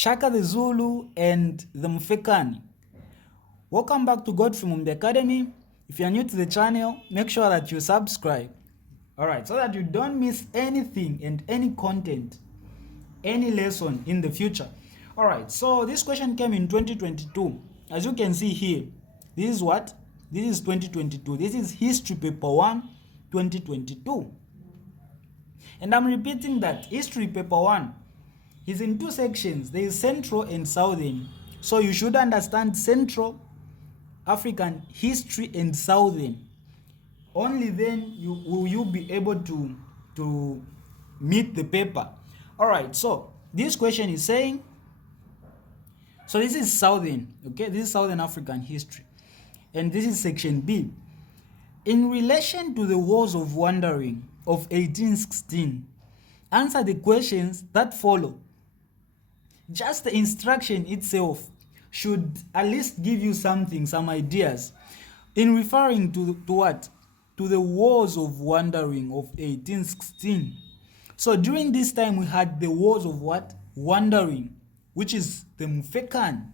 Shaka the Zulu and the Mfecane. Welcome back to God from the Academy. If you are new to the channel, make sure that you subscribe. Alright, so that you don't miss anything and any content, any lesson in the future. Alright, so this question came in 2022. As you can see here, this is what? This is 2022. This is History Paper 1, 2022. And I'm repeating that History Paper 1 is in two sections. There is Central and Southern. So you should understand Central African history and Southern. Only then will you be able to meet the paper. Alright, so this question is saying, so this is Southern, okay? This is Southern African history. And this is section B. In relation to the Wars of Wandering of 1816, answer the questions that follow. Just the instruction itself should at least give you something, some ideas. In referring to what? To the Wars of Wandering of 1816. So during this time we had the Wars of what? Wandering, which is the Mfecane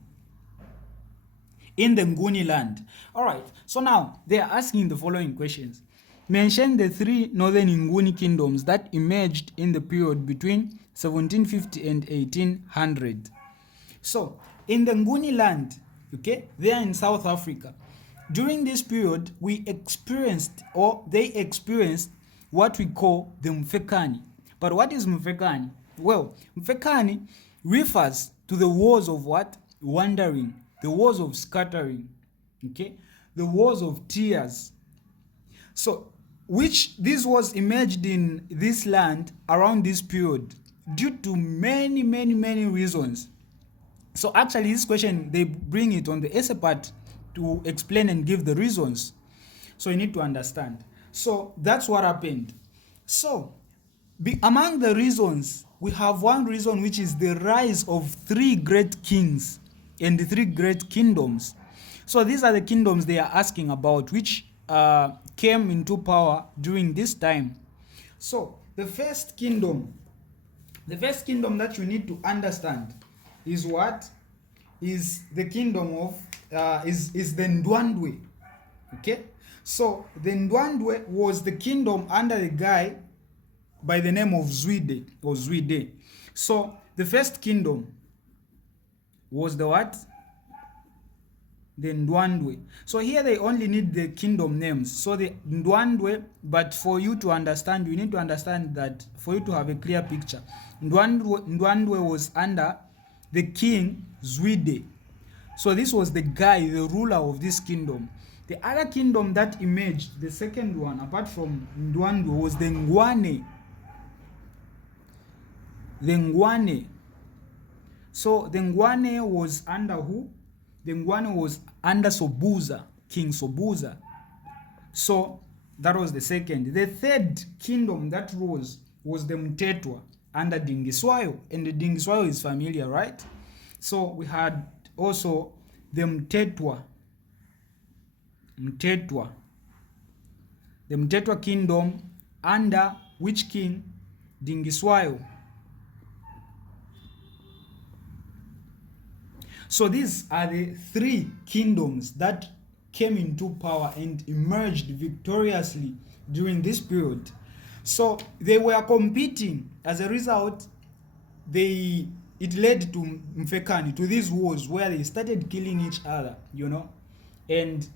in the Nguni land. Alright, so now they are asking the following questions. Mention the three northern Nguni kingdoms that emerged in the period between 1750 and 1800. So, in the Nguni land, okay, they are in South Africa. During this period, we experienced, or they experienced, what we call the Mfecane. But what is Mfecane? Well, Mfecane refers to the wars of what? Wandering, the wars of scattering, okay, the wars of tears. So, which this was emerged in this land around this period due to many reasons. So actually this question, they bring it on the essay part to explain and give the reasons. So you need to understand. So that's what happened. So among the reasons, we have one reason, which is the rise of three great kings and the three great kingdoms. So these are the kingdoms they are asking about, which came into power during this time. So the first kingdom that you need to understand is what? Is the kingdom of is the Ndwandwe. Okay, so the Ndwandwe was the kingdom under the guy by the name of Zwide or Zwide. So the first kingdom was the what? The Ndwandwe. So here they only need the kingdom names. So the Ndwandwe, but for you to understand, you need to understand that for you to have a clear picture, Ndwandwe was under the king Zwide. So this was the guy, the ruler of this kingdom. The other kingdom that emerged, the second one, apart from Ndwandwe, was the Ngwane. The Ngwane. So the Ngwane was under who? The Ngwane was under Sobhuza, King Sobhuza. So that was the second. The third kingdom that rose was the Mtetwa under Dingiswayo. And the Dingiswayo is familiar, right? So we had also the Mtetwa. The Mtetwa kingdom under which king? Dingiswayo. So these are the three kingdoms that came into power and emerged victoriously during this period. So they were competing. As a result, it led to Mfecane, to these wars where they started killing each other, you know. And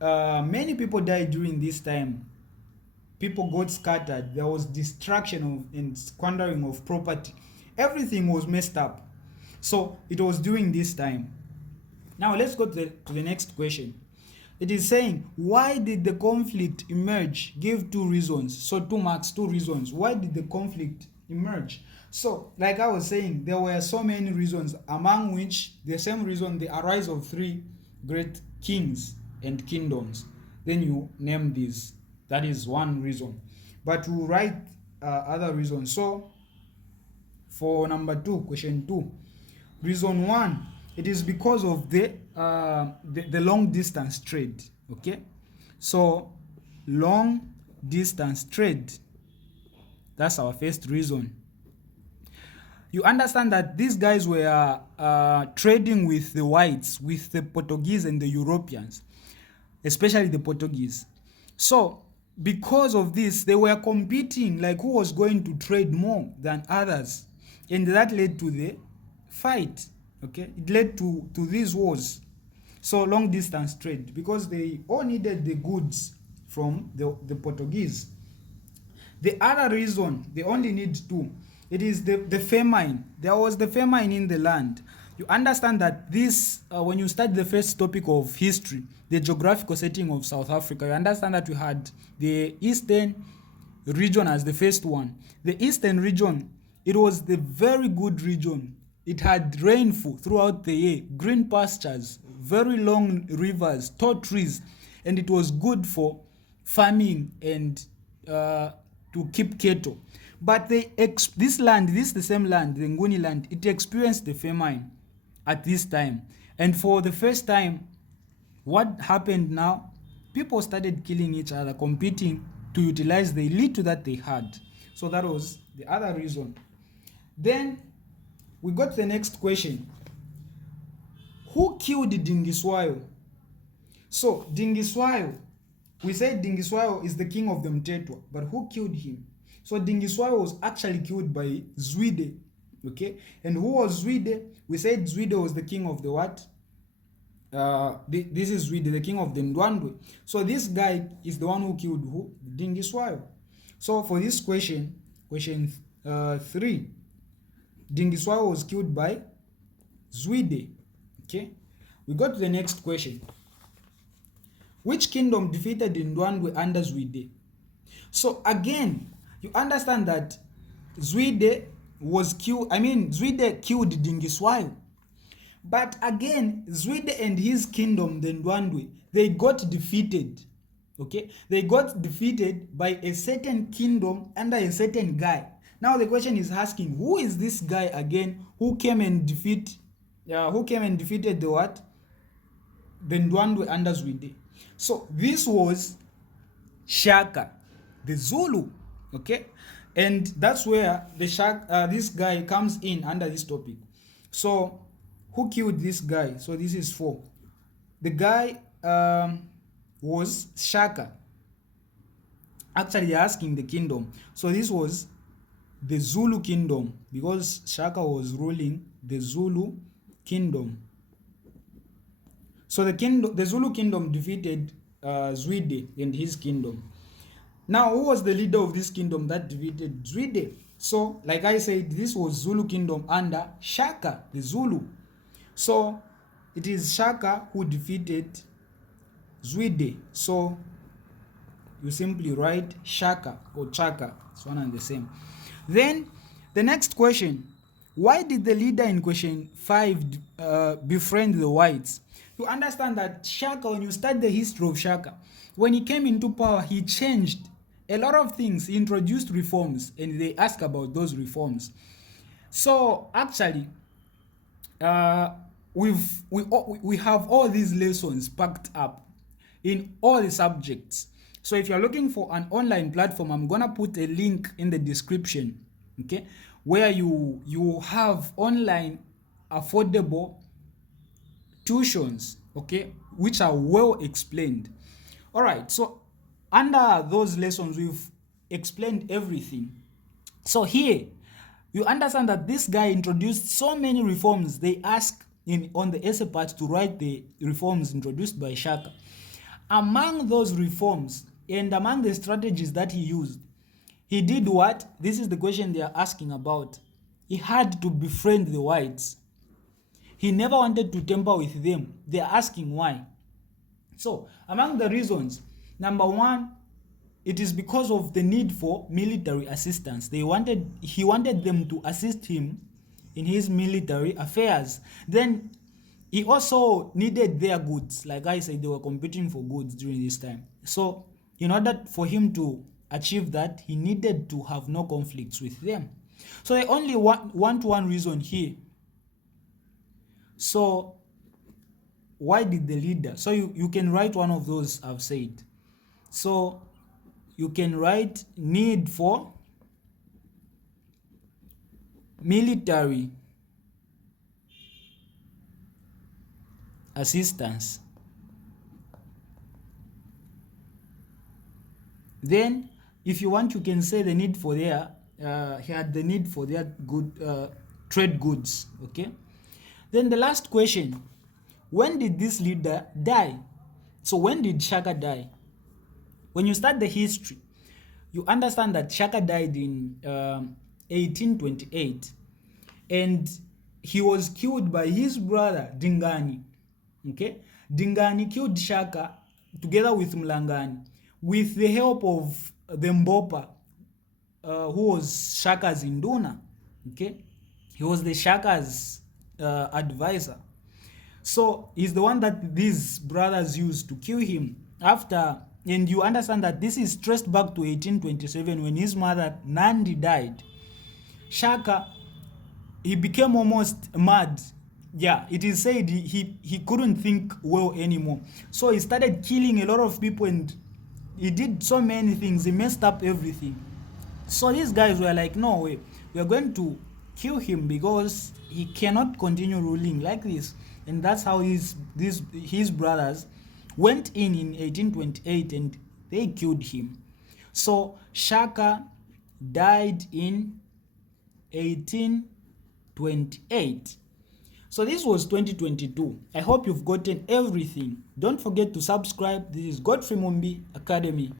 many people died during this time. People got scattered. There was destruction and squandering of property. Everything was messed up. So it was during this time. Now let's go to the next question. It is saying, why did the conflict emerge? Give two reasons. So 2 marks, 2 reasons. Why did the conflict emerge? So like I was saying, there were so many reasons, among which the same reason, the arise of three great kings and kingdoms. Then you name these. That is one reason. But we'll write other reasons. So for number 2, question 2. Reason 1, it is because of the long distance trade. Okay, so long distance trade, that's our first reason. you understand that these guys were trading with the whites, with the Portuguese and the Europeans, especially the Portuguese. So because of this, they were competing, like who was going to trade more than others, and that led to the fight. Okay, it led to these wars. So long distance trade, because they all needed the goods from the Portuguese. The other reason, they only need two. It is the famine. There was the famine in the land. You understand that this, when you study the first topic of history, the geographical setting of South Africa, you understand that we had the eastern region as the first one. The eastern region, it was the very good region. It had rainfall throughout the year, green pastures, very long rivers, tall trees, and it was good for farming and to keep cattle. But this land, this is the same land, the Nguni land, it experienced the famine at this time. And for the first time, what happened now? People started killing each other, competing to utilize the little that they had. So that was the other reason. Then we got the next question. Who killed Dingiswayo? So Dingiswayo, we said Dingiswayo is the king of the Mtetwa, but who killed him? So Dingiswayo was actually killed by Zwide. Okay, and who was Zwide? We said Zwide was the king of the what? This is Zwide, the king of the Ndwandwe. So this guy is the one who killed who? Dingiswayo. So for this question 3, Dingiswayo was killed by Zwide. Okay, we go to the next question. Which kingdom defeated Ndwandwe under Zwide? So again, you understand that Zwide was killed. Zwide killed Dingiswayo. But again, Zwide and his kingdom, the Ndwandwe, they got defeated. Okay, they got defeated by a certain kingdom under a certain guy. Now the question is asking, who is this guy again? Who came and defeated the what? The Ndwandwe under Zwide. So this was Shaka, the Zulu. Okay, and that's where the this guy comes in under this topic. So who killed this guy? So this is 4. The guy was Shaka. Actually asking the kingdom. So this was the Zulu kingdom, because Shaka was ruling the Zulu kingdom. So the Zulu kingdom defeated Zwide and his kingdom. Now, who was the leader of this kingdom that defeated Zwide? So, like I said, this was Zulu kingdom under Shaka, the Zulu. So, it is Shaka who defeated Zwide. So, you simply write Shaka or Chaka. It's one and the same. Then, the next question. Why did the leader in question 5 befriend the whites? You understand that Shaka, when you study the history of Shaka, when he came into power, he changed a lot of things. He introduced reforms, and they ask about those reforms. So actually, we have all these lessons packed up in all the subjects. So if you're looking for an online platform, I'm gonna put a link in the description, okay, where you have online affordable tuitions, okay, which are well explained. All right, so under those lessons, we've explained everything. So here, you understand that this guy introduced so many reforms. They ask on the essay part to write the reforms introduced by Shaka. Among those reforms and among the strategies that he used, he did what? This is the question they are asking about. He had to befriend the whites. He never wanted to tamper with them. They are asking why. So, among the reasons, number 1, it is because of the need for military assistance. He wanted them to assist him in his military affairs. Then he also needed their goods. Like I said, they were competing for goods during this time. So in order for him to achieve that, he needed to have no conflicts with them. So they only want one reason here. So why did the leader? So you can write one of those I've said. So you can write need for military assistance. Then, if you want, you can say the need for their he had the need for their trade goods. Okay. Then the last question: when did this leader die? So when did Shaka die? When you start the history, you understand that Shaka died in 1828, and he was killed by his brother Dingani. Okay, Dingani killed Shaka together with Mlangani with the help of the Mbopa, who was Shaka's Induna. Okay, he was the Shaka's advisor. So he's the one that these brothers used to kill him after. And you understand that this is traced back to 1827 when his mother Nandi died. Shaka, he became almost mad. Yeah, it is said he couldn't think well anymore. So he started killing a lot of people, and he did so many things. He messed up everything. So these guys were like, no way, we are going to kill him because he cannot continue ruling like this. And that's how his brothers went in 1828 and they killed him. So Shaka died in 1828. So this was 2022. I hope you've gotten everything. Don't forget to subscribe. This is Godfrey Mumbi Academy.